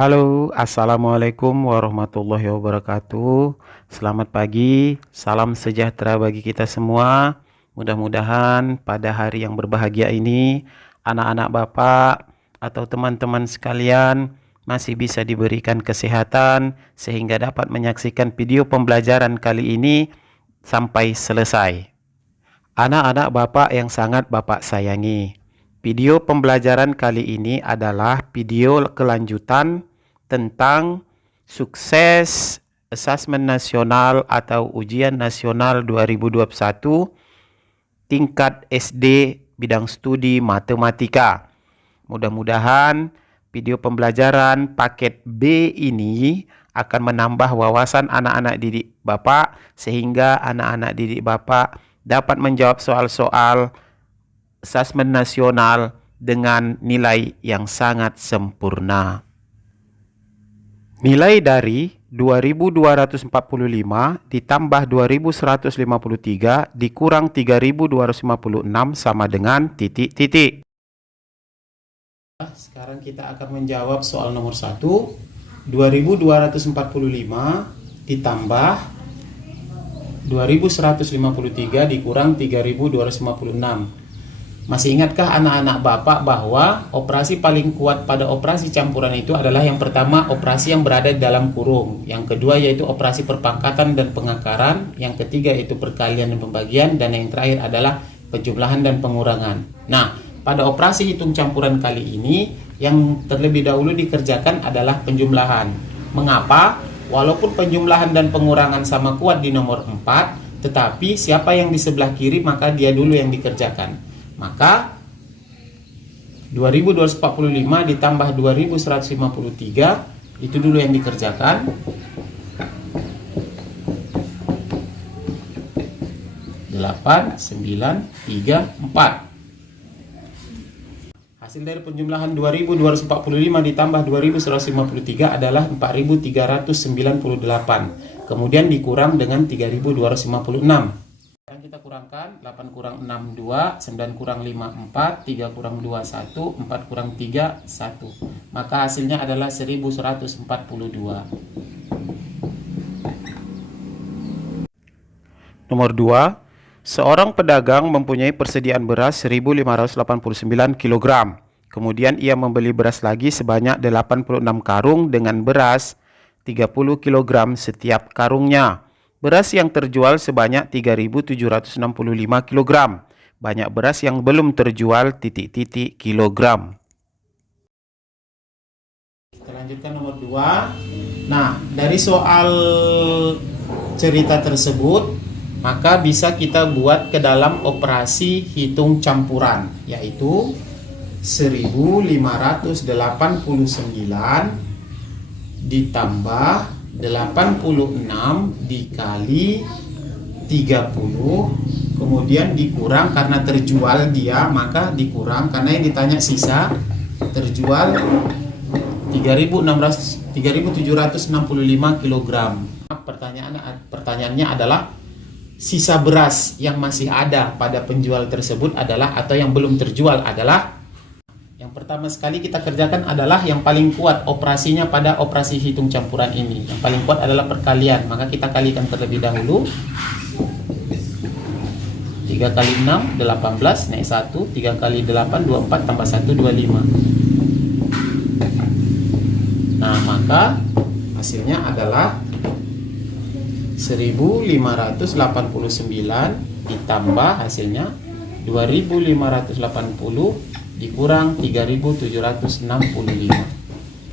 Halo, assalamualaikum warahmatullahi wabarakatuh. Selamat pagi, salam sejahtera bagi kita semua. Mudah-mudahan pada hari yang berbahagia ini, anak-anak Bapak atau teman-teman sekalian masih bisa diberikan kesehatan sehingga dapat menyaksikan video pembelajaran kali ini sampai selesai. Anak-anak Bapak yang sangat Bapak sayangi, video pembelajaran kali ini adalah video kelanjutan tentang sukses Asesmen Nasional atau Ujian Nasional 2021 tingkat SD bidang studi matematika. Mudah-mudahan video pembelajaran paket B ini akan menambah wawasan anak-anak didik Bapak sehingga anak-anak didik Bapak dapat menjawab soal-soal asesmen nasional dengan nilai yang sangat sempurna. Nilai dari 2245 ditambah 2153 dikurang 3256 sama dengan titik-titik. Sekarang kita akan menjawab soal nomor 1. 2245 ditambah 2153 dikurang 3256. Masih ingatkah anak-anak Bapak bahwa operasi paling kuat pada operasi campuran itu adalah yang pertama operasi yang berada di dalam kurung, yang kedua yaitu operasi perpangkatan dan pengakaran, yang ketiga yaitu perkalian dan pembagian, dan yang terakhir adalah penjumlahan dan pengurangan. Nah, pada operasi hitung campuran kali ini yang terlebih dahulu dikerjakan adalah penjumlahan. Mengapa? Walaupun penjumlahan dan pengurangan sama kuat di nomor 4, tetapi siapa yang di sebelah kiri maka dia dulu yang dikerjakan. Maka 2245 ditambah 2153 itu dulu yang dikerjakan. 8, 9, 3, 4. Hasil dari penjumlahan 2245 ditambah 2153 adalah 4398. Kemudian dikurang dengan 3256. Sekarang kita kurangkan, 8 kurang 6, 2, 9 kurang 5, 4, 3 kurang 2, 1, 4 kurang 3, 1. Maka hasilnya adalah 1142. Nomor 2. Seorang pedagang mempunyai persediaan beras 1589 kg. Kemudian ia membeli beras lagi sebanyak 86 karung dengan beras 30 kg setiap karungnya. Beras yang terjual sebanyak 3765 kg. Banyak beras yang belum terjual titik-titik kilogram. Kita lanjutkan nomor 2. Nah, dari soal cerita tersebut maka bisa kita buat ke dalam operasi hitung campuran, yaitu 1589 ditambah 86 dikali 30, kemudian dikurang karena terjual dia, maka dikurang karena yang ditanya sisa terjual 3765 kg. Pertanyaannya adalah sisa beras yang masih ada pada penjual tersebut adalah, atau yang belum terjual adalah, yang pertama sekali kita kerjakan adalah yang paling kuat operasinya pada operasi hitung campuran ini. Yang paling kuat adalah perkalian, maka kita kalikan terlebih dahulu. 3 kali 6, 18, naik 1, 3 kali 8, 24, tambah 1, 25. Nah, maka hasilnya adalah 1589 ditambah hasilnya 2580 dikurang 3765.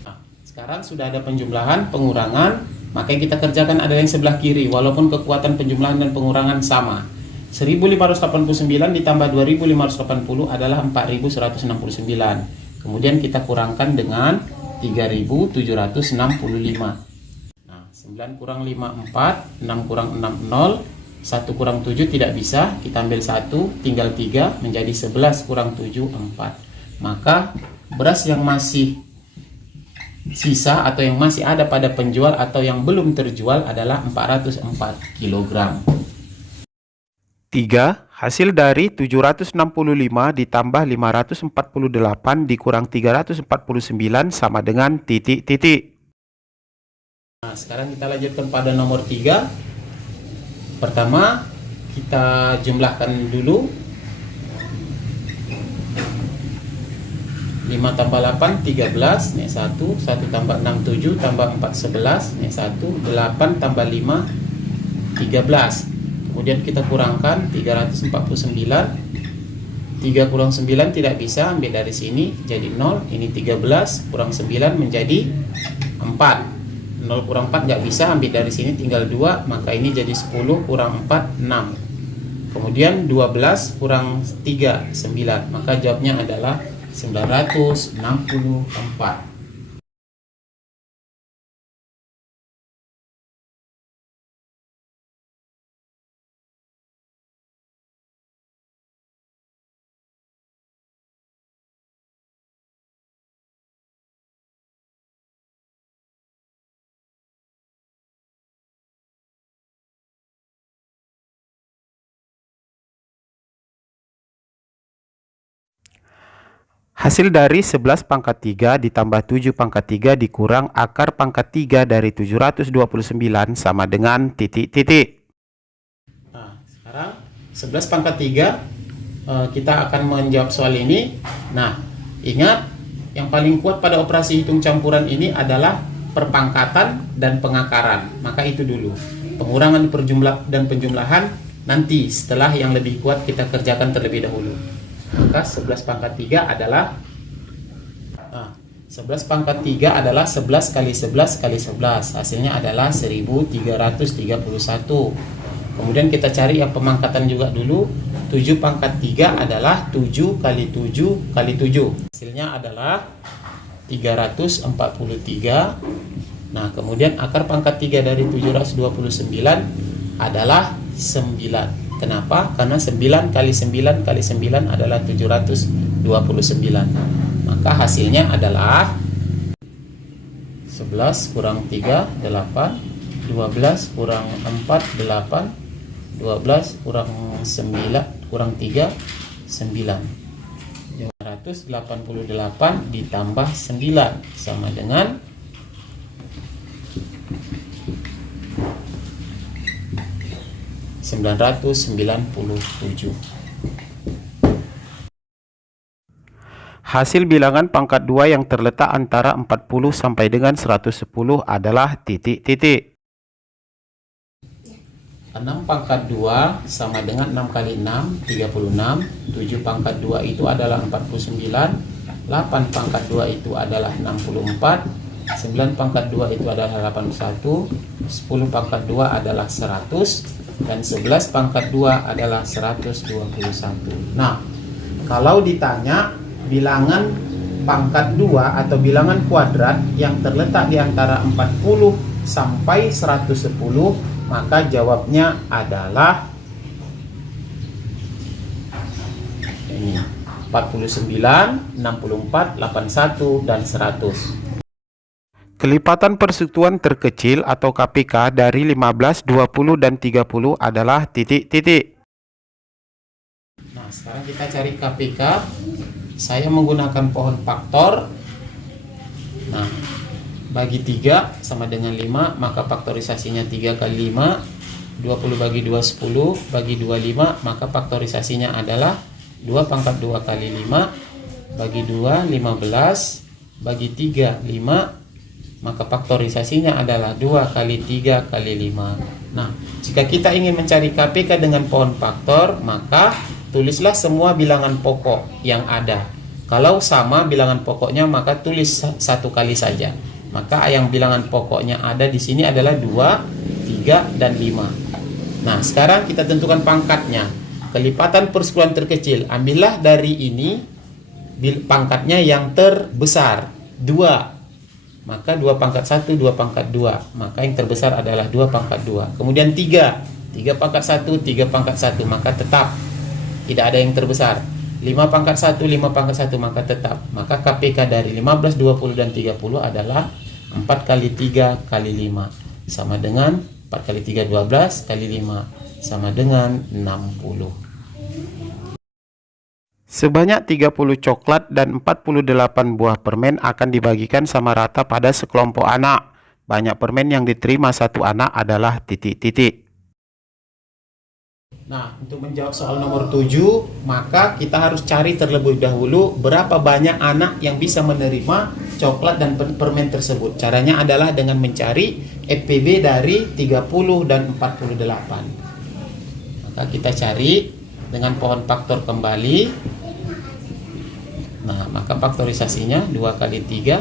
Nah, sekarang sudah ada penjumlahan, pengurangan, maka yang kita kerjakan adalah yang sebelah kiri walaupun kekuatan penjumlahan dan pengurangan sama. 1589 ditambah 2580 adalah 4169. Kemudian kita kurangkan dengan 3765. 9 kurang 5, 4, 6 kurang 6, 0, 1 kurang 7 tidak bisa, kita ambil 1, tinggal 3, menjadi 11 kurang 7, 4. Maka beras yang masih sisa atau yang masih ada pada penjual atau yang belum terjual adalah 404 kg. 3. Hasil dari 765 ditambah 548 dikurang 349 sama dengan titik-titik. Nah, sekarang kita lanjutkan pada nomor 3. Pertama, kita jumlahkan dulu. 5 tambah 8, 13, nih 1, 1 tambah 6, 7, tambah 4, 11, nih 1, 8 tambah 5, 13. Kemudian kita kurangkan 349. 3 kurang 9 tidak bisa, ambil dari sini jadi 0. Ini 13 kurang 9 menjadi 4. 0 kurang 4 nggak bisa, ambil dari sini tinggal 2, maka ini jadi 10 kurang 4, 6. Kemudian 12 kurang 3, 9. Maka jawabnya adalah 964. Hasil dari 11 pangkat 3 ditambah 7 pangkat 3 dikurang akar pangkat 3 dari 729 sama dengan titik-titik. Nah, sekarang 11 pangkat 3, kita akan menjawab soal ini. Nah, ingat, yang paling kuat pada operasi hitung campuran ini adalah perpangkatan dan pengakaran. Maka itu dulu. Pengurangan dan penjumlahan nanti setelah yang lebih kuat kita kerjakan terlebih dahulu. Maka 11 pangkat 3 adalah 11 pangkat 3 adalah 11 kali 11 kali 11. Hasilnya adalah 1331. Kemudian kita cari yang pemangkatan juga dulu. 7 pangkat 3 adalah 7 kali 7 kali 7. Hasilnya adalah 343. Nah, kemudian akar pangkat 3 dari 729 adalah 9. Kenapa? Karena 9 kali 9 kali 9 adalah 729. Maka hasilnya adalah 11 kurang 3, 8. 12 kurang 4, 8. 12 kurang 9, kurang 3, 9. 288 ditambah 9 sama dengan 997. Hasil bilangan pangkat 2 yang terletak antara 40 sampai dengan 110 adalah titik-titik. 6 pangkat 2 sama dengan 6 kali 6, 36. 7 pangkat 2 itu adalah 49. 8 pangkat 2 itu adalah 64. 9 pangkat 2 itu adalah 81. 10 pangkat 2 adalah 100. Dan 11 pangkat 2 adalah 121. Nah, kalau ditanya bilangan pangkat 2 atau bilangan kuadrat yang terletak di antara 40 sampai 110, maka jawabnya adalah ini 49, 64, 81, dan 100. Kelipatan persekutuan terkecil atau KPK dari 15, 20, dan 30 adalah titik-titik. Nah, sekarang kita cari KPK. Saya menggunakan pohon faktor. Nah, bagi 3 sama dengan 5, maka faktorisasinya 3 kali 5. 20 bagi 2, 10. Bagi 2, 5, maka faktorisasinya adalah 2 pangkat 2 kali 5. Bagi 2, 15. Bagi 3, 5. Maka faktorisasinya adalah 2 kali 3 kali 5. Nah, jika kita ingin mencari KPK dengan pohon faktor, maka tulislah semua bilangan pokok yang ada. Kalau sama bilangan pokoknya, maka tulis satu kali saja. Maka yang bilangan pokoknya ada di sini adalah 2, 3, dan 5. Nah, sekarang kita tentukan pangkatnya. Kelipatan persekutuan terkecil. Ambillah dari ini pangkatnya yang terbesar, 2. Maka 2 pangkat 1, 2 pangkat 2. Maka yang terbesar adalah 2 pangkat 2. Kemudian 3. 3 pangkat 1, 3 pangkat 1. Maka tetap tidak ada yang terbesar. 5 pangkat 1, 5 pangkat 1. Maka tetap. Maka KPK dari 15, 20, dan 30 adalah 4 kali 3 kali 5. Sama dengan 4 kali 3, 12. Kali 5 sama dengan 60. Sebanyak 30 coklat dan 48 buah permen akan dibagikan sama rata pada sekelompok anak. Banyak permen yang diterima satu anak adalah titik-titik. Nah, untuk menjawab soal nomor 7, maka kita harus cari terlebih dahulu berapa banyak anak yang bisa menerima coklat dan permen tersebut. Caranya adalah dengan mencari FPB dari 30 dan 48. Maka kita cari dengan pohon faktor kembali. Nah, maka faktorisasinya 2 kali 3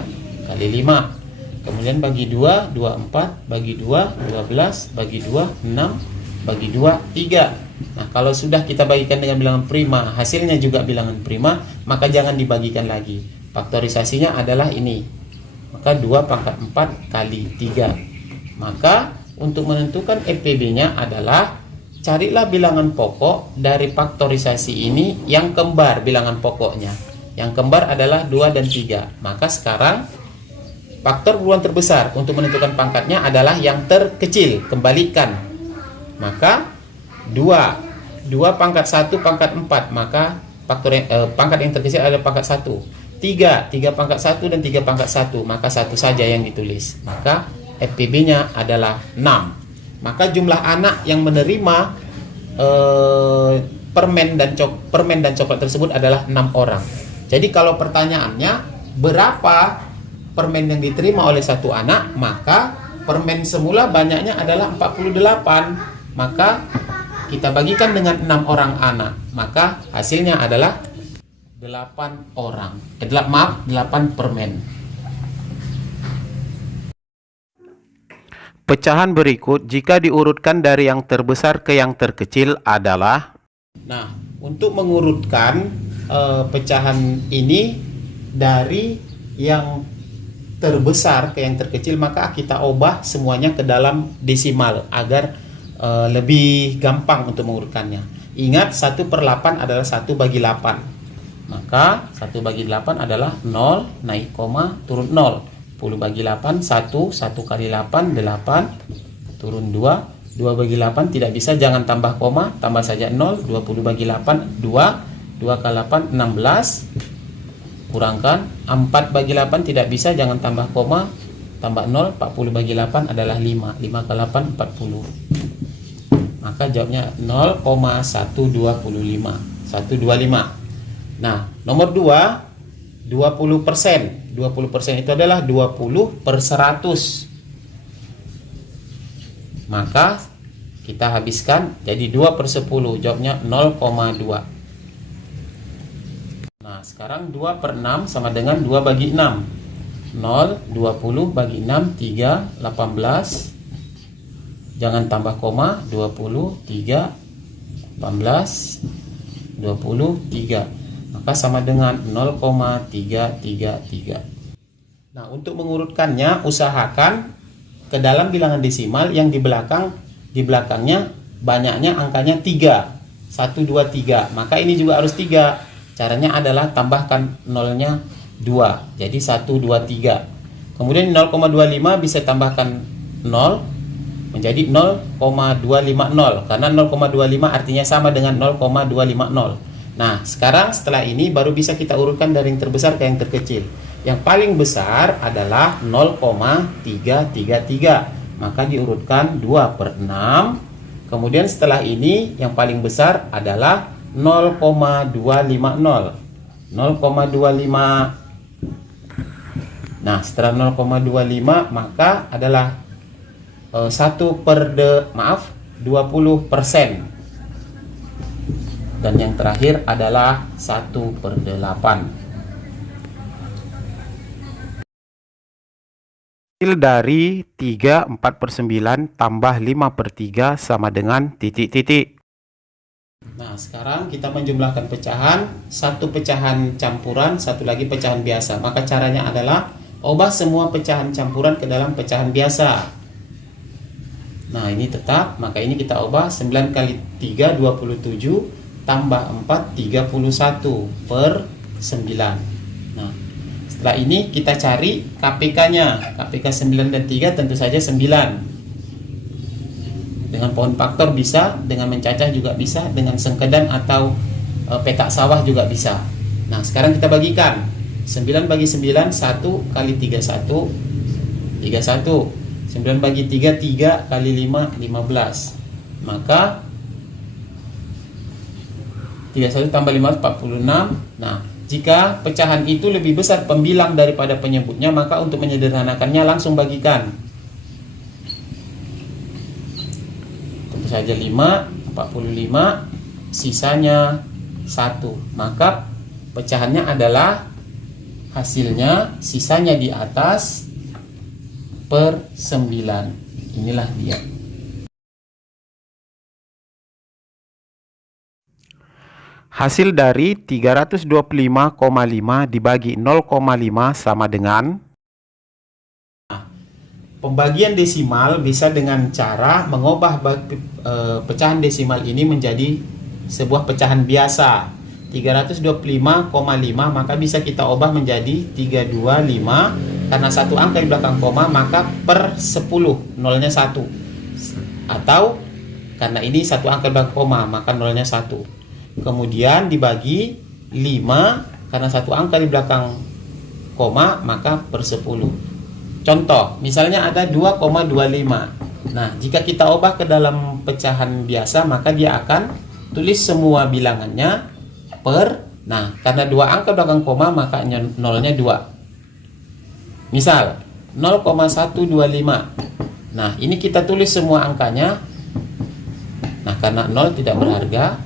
kali 5. Kemudian bagi 2, 24, bagi 2, 12, bagi 2, 6, bagi 2, 3. Nah, kalau sudah kita bagikan dengan bilangan prima, hasilnya juga bilangan prima, maka jangan dibagikan lagi. Faktorisasinya adalah ini. Maka 2 pangkat 4 kali 3. Maka untuk menentukan FPB-nya adalah carilah bilangan pokok dari faktorisasi ini yang kembar bilangan pokoknya. Yang kembar adalah 2 dan 3. Maka sekarang faktor perluan terbesar untuk menentukan pangkatnya adalah yang terkecil, kembalikan. Maka 2 pangkat 1 pangkat 4, maka faktor pangkat yang terkecil adalah pangkat 1. 3 pangkat 1 dan 3 pangkat 1, maka 1 saja yang ditulis. Maka FPB-nya adalah 6. Maka jumlah anak yang menerima permen dan coklat tersebut adalah 6 orang. Jadi kalau pertanyaannya berapa permen yang diterima oleh satu anak, maka permen semula banyaknya adalah 48. Maka kita bagikan dengan 6 orang anak, maka hasilnya adalah 8 orang. 8 permen. Pecahan berikut jika diurutkan dari yang terbesar ke yang terkecil adalah. Nah, untuk mengurutkan pecahan ini dari yang terbesar ke yang terkecil, maka kita ubah semuanya ke dalam desimal agar lebih gampang untuk mengurutkannya. Ingat 1/8 adalah 1 bagi 8. Maka 1 bagi 8 adalah 0 naik koma turun 0. 10 bagi 8 1, 1 kali 8 8 turun 2. 2 bagi 8 tidak bisa, jangan tambah koma, tambah saja 0. 20 bagi 8 2. 2 kali 8 16. Kurangkan 4 bagi 8 tidak bisa, jangan tambah koma, tambah 0. 40 bagi 8 adalah 5. 5 kali 8 40. Maka jawabnya 0,125. 125. Nah, nomor 2, 20%. 20% itu adalah 20/100. Maka kita habiskan jadi 2/10. Jawabnya 0,2. Nah, sekarang 2/6 sama dengan 2 bagi 6. 0, 20 bagi 6, 3, 18. Jangan tambah koma, 20, 3, 18, 23. Maka sama dengan 0,333. Nah, untuk mengurutkannya usahakan ke dalam bilangan desimal yang di belakangnya banyaknya angkanya 3. 1, 2, 3. Maka ini juga harus 3. Caranya adalah tambahkan nolnya 2. Jadi 1, 2, 3. Kemudian 0,25 bisa tambahkan 0 menjadi 0,250. Karena 0,25 artinya sama dengan 0,250. Nah, sekarang setelah ini baru bisa kita urutkan dari yang terbesar ke yang terkecil. Yang paling besar adalah 0,333. Maka diurutkan 2/6. Kemudian setelah ini yang paling besar adalah 0,250. 0,25. Nah, setelah 0,25 maka adalah 20%. Dan yang terakhir adalah 1/8. Hasil dari 3 4/9 tambah 5/3 sama dengan titik-titik. Nah, sekarang kita menjumlahkan pecahan. Satu pecahan campuran, satu lagi pecahan biasa. Maka caranya adalah ubah semua pecahan campuran ke dalam pecahan biasa. Nah, ini tetap. Maka ini kita ubah 9 kali 3 27 tambah 4 31/9. Nah, setelah ini kita cari KPK-nya. KPK 9 dan 3 tentu saja 9. Dengan pohon faktor bisa, dengan mencacah juga bisa, dengan sengkedan atau petak sawah juga bisa. Nah, sekarang kita bagikan. 9 bagi 9, 1 kali 3, 1, 31. 9 bagi 3, 3 kali 5, 15. Maka 31 tambah 5, 46. Nah, jika pecahan itu lebih besar pembilang daripada penyebutnya, maka untuk menyederhanakannya langsung bagikan. Tentu saja 5, 45, sisanya 1. Maka pecahannya adalah hasilnya, sisanya di atas per 9. Inilah dia. Hasil dari 325,5 dibagi 0,5 sama dengan. Pembagian desimal bisa dengan cara mengubah pecahan desimal ini menjadi sebuah pecahan biasa. 325,5 maka bisa kita ubah menjadi 325, karena satu angka di belakang koma maka per 10, nolnya 1. Atau karena ini satu angka di belakang koma maka nolnya 1. Kemudian dibagi 5, karena satu angka di belakang koma maka per 10. Contoh, misalnya ada 2,25. Nah, jika kita ubah ke dalam pecahan biasa, maka dia akan tulis semua bilangannya per. Nah, karena dua angka belakang koma, maka nolnya 2. Misal, 0,125. Nah, ini kita tulis semua angkanya. Nah, karena 0 tidak berharga.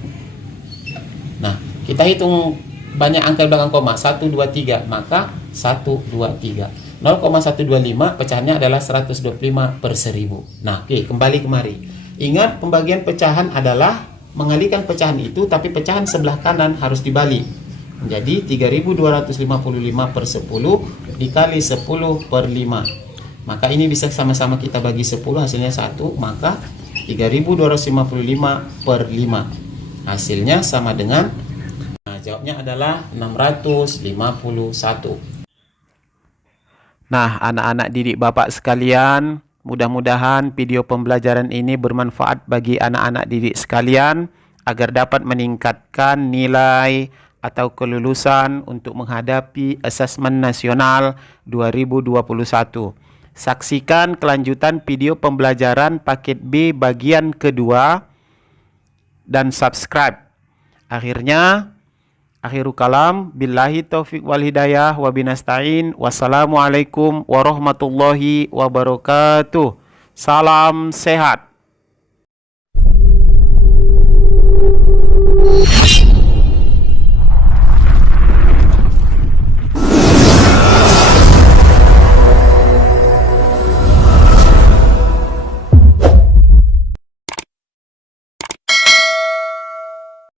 Nah, kita hitung banyak angka belakang koma, 1, 2, 3, maka 1, 2, 3. 0,125 pecahannya adalah 125 per 1000. Nah, oke, kembali kemari. Ingat, pembagian pecahan adalah mengalihkan pecahan itu, tapi pecahan sebelah kanan harus dibalik. Menjadi 3255 per 10 dikali 10 per 5. Maka ini bisa sama-sama kita bagi 10, hasilnya 1, maka 3255 per 5. Hasilnya sama dengan, nah, jawabnya adalah 651. Nah, anak-anak didik Bapak sekalian, mudah-mudahan video pembelajaran ini bermanfaat bagi anak-anak didik sekalian agar dapat meningkatkan nilai atau kelulusan untuk menghadapi Asesmen Nasional 2021. Saksikan kelanjutan video pembelajaran paket B bagian kedua dan subscribe. Akhirul kalam, billahi taufiq wal hidayah wa binasta'in. Wassalamualaikum warahmatullahi wabarakatuh. Salam sehat.